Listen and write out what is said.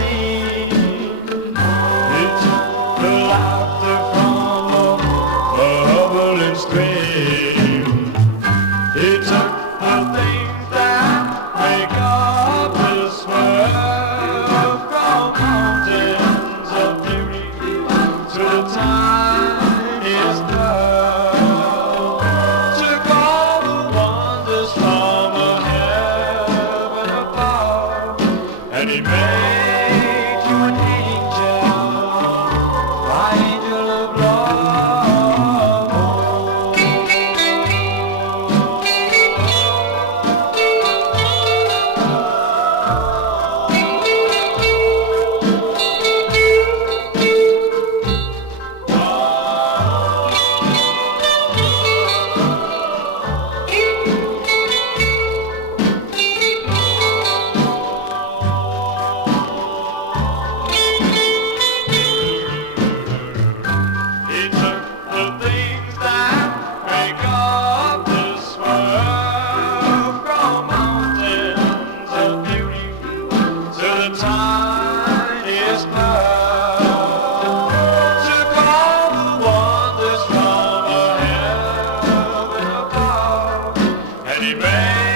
scene. It took the laughter from a bubbling stream. It took the things that make up this world, from mountains of beauty to the tiniest cloud. Took all the wonders from a heaven above, and he made you an angel, my angel of love. He took the things that make up this world, from mountains of beauty to the tiniest cloud. Took all the wonders from a heaven above, and he made